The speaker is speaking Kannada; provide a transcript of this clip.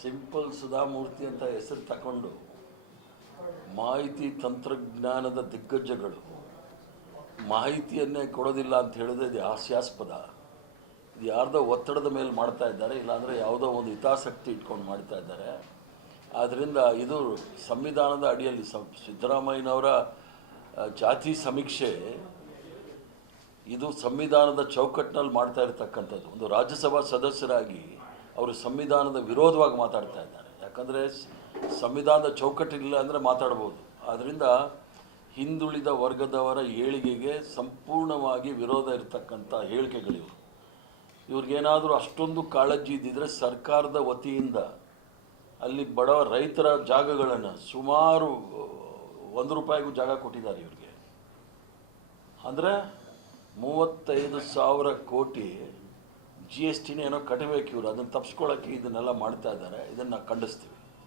ಸಿಂಪಲ್ ಸುಧಾಮೂರ್ತಿ ಅಂತ ಹೆಸರು ತಗೊಂಡು ಮಾಹಿತಿ ತಂತ್ರಜ್ಞಾನದ ದಿಗ್ಗಜಗಳು ಮಾಹಿತಿಯನ್ನೇ ಕೊಡೋದಿಲ್ಲ ಅಂತ ಹೇಳಿದ್ರೆ ಇದು ಹಾಸ್ಯಾಸ್ಪದ. ಇದು ಯಾರ್ದೋ ಒತ್ತಡದ ಮೇಲೆ ಮಾಡ್ತಾ ಇದ್ದಾರೆ, ಇಲ್ಲಾಂದರೆ ಯಾವುದೋ ಒಂದು ಹಿತಾಸಕ್ತಿ ಇಟ್ಕೊಂಡು ಮಾಡ್ತಾ ಇದ್ದಾರೆ. ಆದ್ದರಿಂದ ಇದು ಸಂವಿಧಾನದ ಅಡಿಯಲ್ಲಿ ಸಿದ್ದರಾಮಯ್ಯನವರ ಜಾತಿ ಸಮೀಕ್ಷೆ ಇದು ಸಂವಿಧಾನದ ಚೌಕಟ್ಟಿನಲ್ಲಿ ಮಾಡ್ತಾ ಇರತಕ್ಕಂಥದ್ದು. ಒಂದು ರಾಜ್ಯಸಭಾ ಸದಸ್ಯರಾಗಿ ಅವರು ಸಂವಿಧಾನದ ವಿರೋಧವಾಗಿ ಮಾತಾಡ್ತಾ ಇದ್ದಾರೆ. ಯಾಕಂದರೆ ಸಂವಿಧಾನದ ಚೌಕಟ್ಟಿಲ್ಲ ಅಂದರೆ ಮಾತಾಡ್ಬೋದು. ಆದ್ದರಿಂದ ಹಿಂದುಳಿದ ವರ್ಗದವರ ಏಳಿಗೆಗೆ ಸಂಪೂರ್ಣವಾಗಿ ವಿರೋಧ ಇರತಕ್ಕಂಥ ಹೇಳಿಕೆಗಳಿವು. ಇವ್ರಿಗೇನಾದರೂ ಅಷ್ಟೊಂದು ಕಾಳಜಿ ಇದ್ದಿದ್ರೆ ಸರ್ಕಾರದ ವತಿಯಿಂದ ಅಲ್ಲಿ ಬಡ ರೈತರ ಜಾಗಗಳನ್ನು ಸುಮಾರು ₹1 ಜಾಗ ಕೊಟ್ಟಿದ್ದಾರೆ ಇವ್ರಿಗೆ. ಅಂದರೆ 35,000 ಕೋಟಿ GSTನೇ ಏನೋ ಕಟ್ಟಬೇಕು ಇವರು. ಅದನ್ನು ತಪ್ಪಿಸ್ಕೊಳ್ಳೋಕ್ಕೆ ಇದನ್ನೆಲ್ಲ ಮಾಡ್ತಾ ಇದ್ದಾರೆ. ಇದನ್ನು ಖಂಡಿಸ್ತೀವಿ.